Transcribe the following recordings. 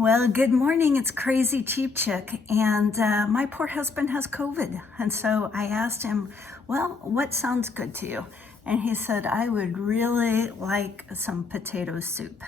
Well, good morning. It's Crazy Cheap Chick, and my poor husband has COVID. And so I asked him, well, what sounds good to you? And he said, I would really like some potato soup.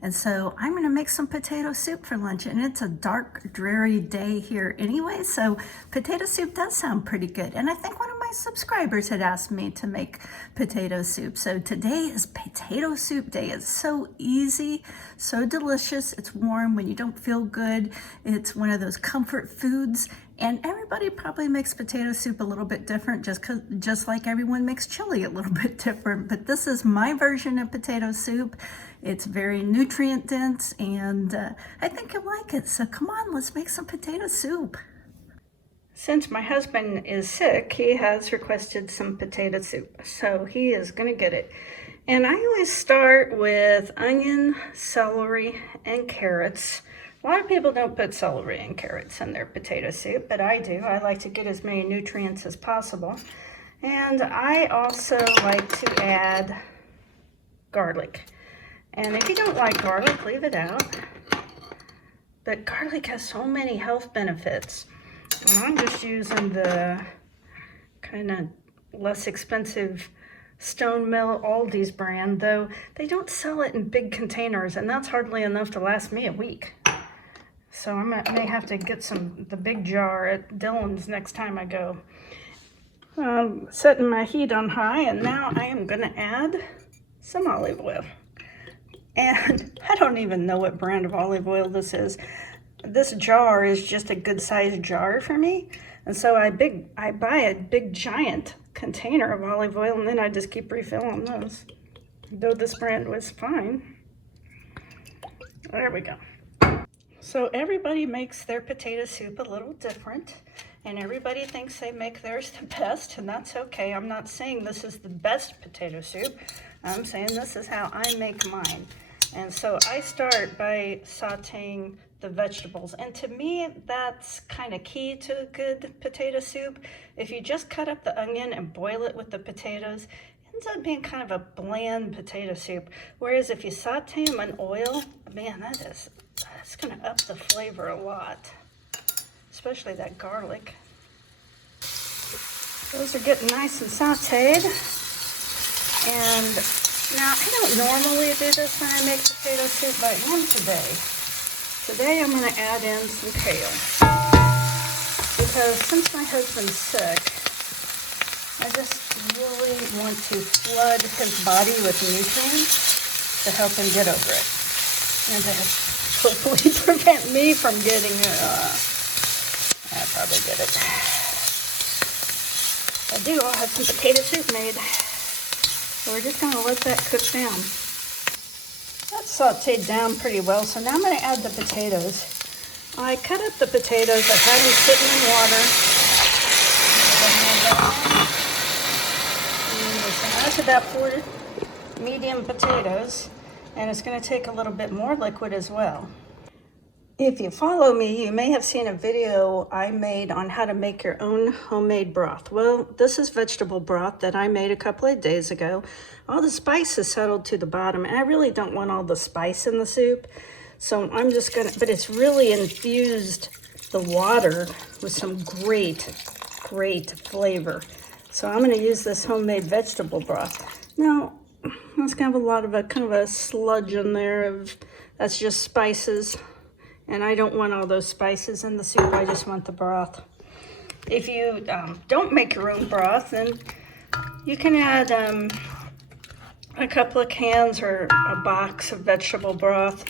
And so I'm going to make some potato soup for lunch, and it's a dark, dreary day here anyway, so potato soup does sound pretty good. And I think one of my subscribers had asked me to make potato soup. So today is potato soup day. It's so easy, so delicious. It's warm when you don't feel good. It's one of those comfort foods. And everybody probably makes potato soup a little bit different, just like everyone makes chili a little bit different. But this is my version of potato soup. It's very nutrient dense, and I think you'll like it. So come on, let's make some potato soup. Since my husband is sick, he has requested some potato soup, so he is gonna get it. And I always start with onion, celery, and carrots. A lot of people don't put celery and carrots in their potato soup, but I do. I like to get as many nutrients as possible. And I also like to add garlic. And if you don't like garlic, leave it out. But garlic has so many health benefits. And I'm just using the kind of less expensive Stone Mill Aldi's brand, though they don't sell it in big containers, and that's hardly enough to last me a week. So I may have to get the big jar at Dillon's next time I go. Setting my heat on high, and now I am gonna add some olive oil. And I don't even know what brand of olive oil this is. This jar is just a good sized jar for me. And so I buy a big giant container of olive oil, and then I just keep refilling those. Though this brand was fine. There we go. So everybody makes their potato soup a little different, and everybody thinks they make theirs the best, and that's okay. I'm not saying this is the best potato soup. I'm saying this is how I make mine. And so I start by sauteing the vegetables. And to me, that's kind of key to a good potato soup. If you just cut up the onion and boil it with the potatoes, it ends up being kind of a bland potato soup. Whereas if you saute them in oil, man, that's going to up the flavor a lot, especially that garlic. Those are getting nice and sauteed. And now, I don't normally do this when I make potato soup, but I am today. Today I'm going to add in some kale. Because since my husband's sick, I just really want to flood his body with nutrients to help him get over it. And to hopefully prevent me from getting I'll probably get it. I'll have some potato soup made. So we're just going to let that cook down. That's sauteed down pretty well, so now I'm going to add the potatoes. I cut up the potatoes. I had them sitting in water. That's about 4 medium potatoes, and it's going to take a little bit more liquid as well. If you follow me, you may have seen a video I made on how to make your own homemade broth. Well, this is vegetable broth that I made a couple of days ago. All the spices settled to the bottom, and I really don't want all the spice in the soup. So I'm just gonna, but it's really infused the water with some great flavor. So I'm gonna use this homemade vegetable broth. Now, it's gonna have a lot of kind of a sludge in there that's just spices. And I don't want all those spices in the soup. I just want the broth. If you don't make your own broth, then you can add a couple of cans or a box of vegetable broth.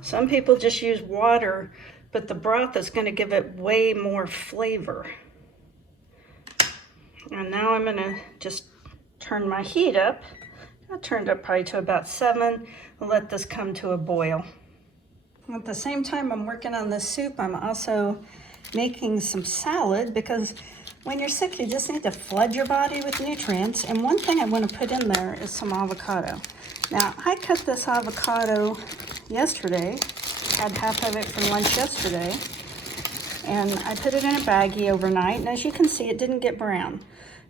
Some people just use water, but the broth is going to give it way more flavor. And now I'm going to just turn my heat up. I turned up probably to about 7. We'll let this come to a boil. At the same time I'm working on this soup, I'm also making some salad, because when you're sick, you just need to flood your body with nutrients. And one thing I want to put in there is some avocado. Now, I cut this avocado yesterday, had half of it for lunch yesterday, and I put it in a baggie overnight, and as you can see, it didn't get brown.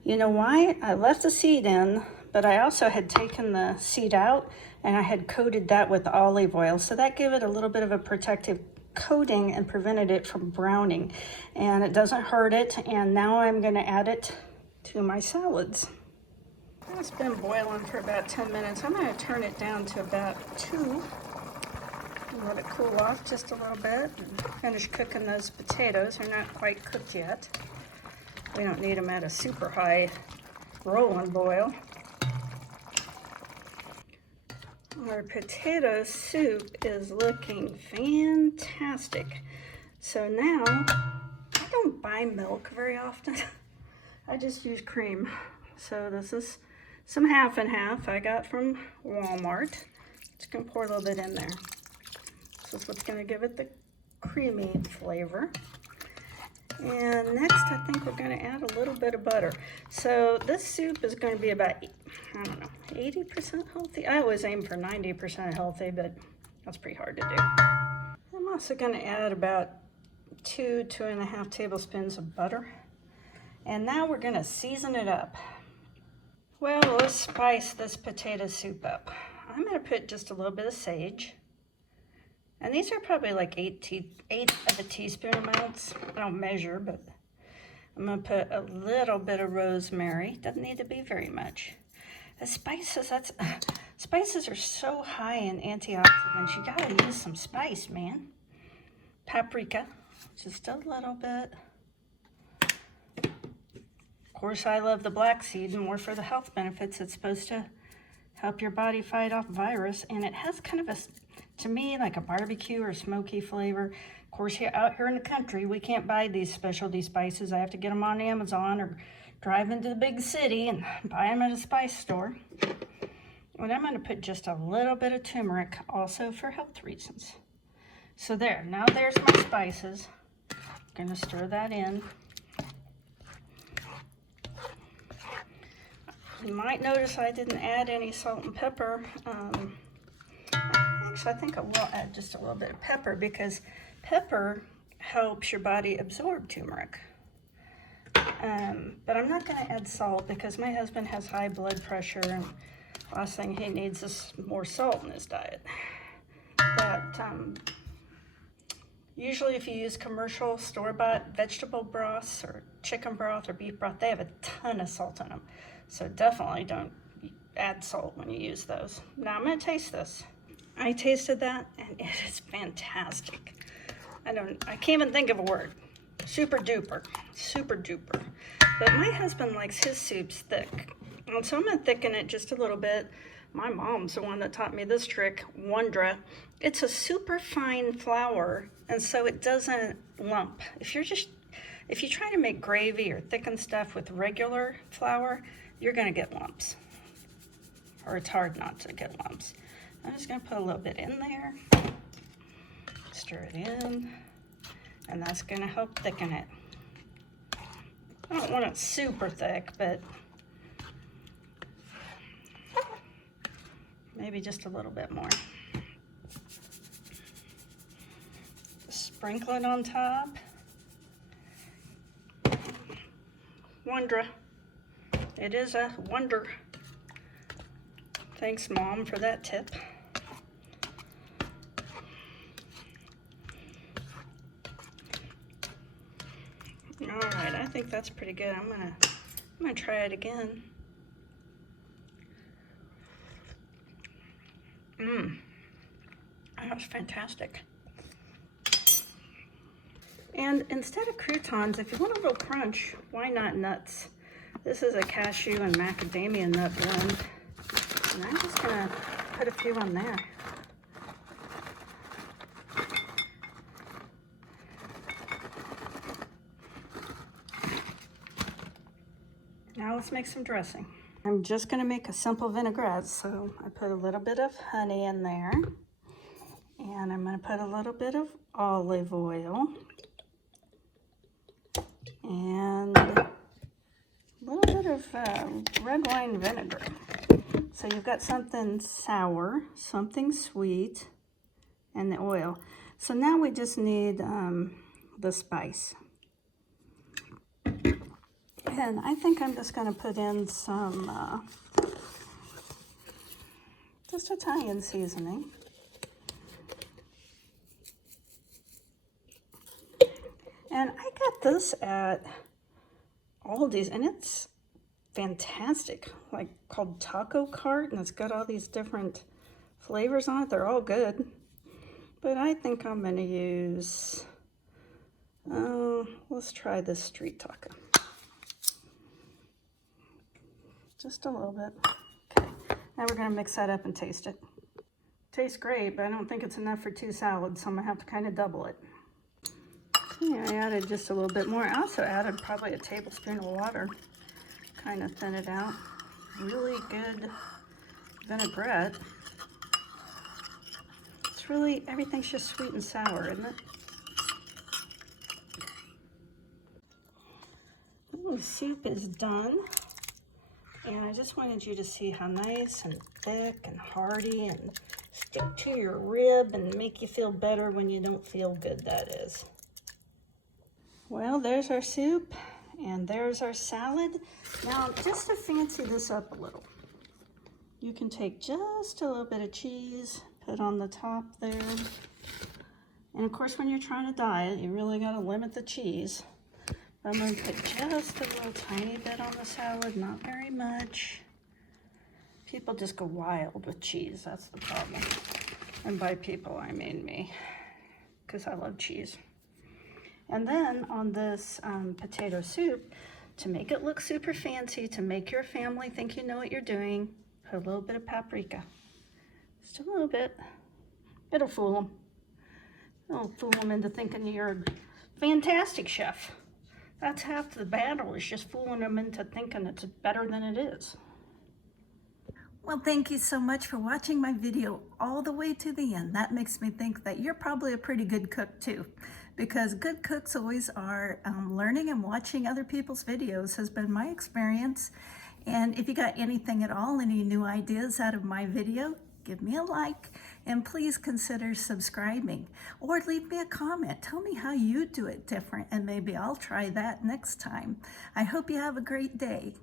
You know why? I left the seed in, but I also had taken the seed out and I had coated that with olive oil. So that gave it a little bit of a protective coating and prevented it from browning. And it doesn't hurt it. And now I'm gonna add it to my salads. It's been boiling for about 10 minutes. I'm gonna turn it down to about 2. Let it cool off just a little bit and finish cooking those potatoes. They're not quite cooked yet. We don't need them at a super high rolling boil. Our potato soup is looking fantastic. So now, I don't buy milk very often. I just use cream. So this is some half and half I got from Walmart. Just gonna pour a little bit in there. This is what's going to give it the creamy flavor. And next, I think we're going to add a little bit of butter. So this soup is going to be about, I don't know, 80% healthy. I always aim for 90% healthy, but that's pretty hard to do. I'm also going to add about 2.5 tablespoons of butter. And now we're going to season it up. Well, let's spice this potato soup up. I'm going to put just a little bit of sage. And these are probably like 8 of a teaspoon amounts. I don't measure, but I'm gonna put a little bit of rosemary. Doesn't need to be very much. The spices, spices are so high in antioxidants. You gotta use some spice, man. Paprika, just a little bit. Of course, I love the black seed more for the health benefits. It's supposed to help your body fight off virus, and it has kind of a, to me, like a barbecue or smoky flavor. Of course, out here in the country, we can't buy these specialty spices. I have to get them on Amazon or drive into the big city and buy them at a spice store. And I'm gonna put just a little bit of turmeric also for health reasons. So there, now there's my spices. I'm gonna stir that in. You might notice I didn't add any salt and pepper. Actually, I think I will add just a little bit of pepper because pepper helps your body absorb turmeric. But I'm not going to add salt because my husband has high blood pressure and last thing he needs is more salt in his diet. But usually if you use commercial store-bought vegetable broths or chicken broth or beef broth, they have a ton of salt in them. So definitely don't add salt when you use those. Now I'm going to taste this. I tasted that and it is fantastic. I can't even think of a word. Super duper, super duper. But my husband likes his soups thick. And so I'm gonna thicken it just a little bit. My mom's the one that taught me this trick, Wondra. It's a super fine flour, and so it doesn't lump. If you try to make gravy or thicken stuff with regular flour, you're gonna get lumps. Or it's hard not to get lumps. I'm just gonna put a little bit in there, stir it in, and that's gonna help thicken it. I don't want it super thick, but maybe just a little bit more. Just sprinkle it on top. Wondra. It is a wonder. Thanks, Mom, for that tip. All right, I think that's pretty good. I'm gonna try it again. That was fantastic. And instead of croutons, if you want a little crunch, why not nuts? This is a cashew and macadamia nut blend. And I'm just gonna put a few on there. Now let's make some dressing. I'm just gonna make a simple vinaigrette, so I put a little bit of honey in there. And I'm gonna put a little bit of olive oil. And a little bit of red wine vinegar. So you've got something sour, something sweet, and the oil. So now we just need the spice. And I think I'm just going to put in some Just Italian seasoning. And I got this at Aldi's, and it's fantastic, like called Taco Cart, and it's got all these different flavors on it. They're all good, but I think I'm gonna use, let's try this street taco. Just a little bit. Okay, now we're gonna mix that up and taste it. Tastes great, but I don't think it's enough for 2 salads, so I'm gonna have to kind of double it. Yeah, I added just a little bit more. I also added probably a tablespoon of water, kind of thin it out. Really good vinaigrette. It's really, everything's just sweet and sour, isn't it? The soup is done, and I just wanted you to see how nice and thick and hearty and stick to your rib and make you feel better when you don't feel good, that is. Well, there's our soup, and there's our salad. Now, just to fancy this up a little, you can take just a little bit of cheese, put on the top there. And of course, when you're trying to diet, you really got to limit the cheese. I'm going to put just a little tiny bit on the salad, not very much. People just go wild with cheese, that's the problem. And by people, I mean me, because I love cheese. And then on this potato soup, to make it look super fancy, to make your family think you know what you're doing, put a little bit of paprika. Just a little bit. It'll fool them. It'll fool them into thinking you're a fantastic chef. That's half the battle, is just fooling them into thinking it's better than it is. Well, thank you so much for watching my video all the way to the end. That makes me think that you're probably a pretty good cook too, because good cooks always are. Learning and watching other people's videos has been my experience. And if you got anything at all, any new ideas out of my video, give me a like, and please consider subscribing or leave me a comment. Tell me how you do it different, and maybe I'll try that next time. I hope you have a great day.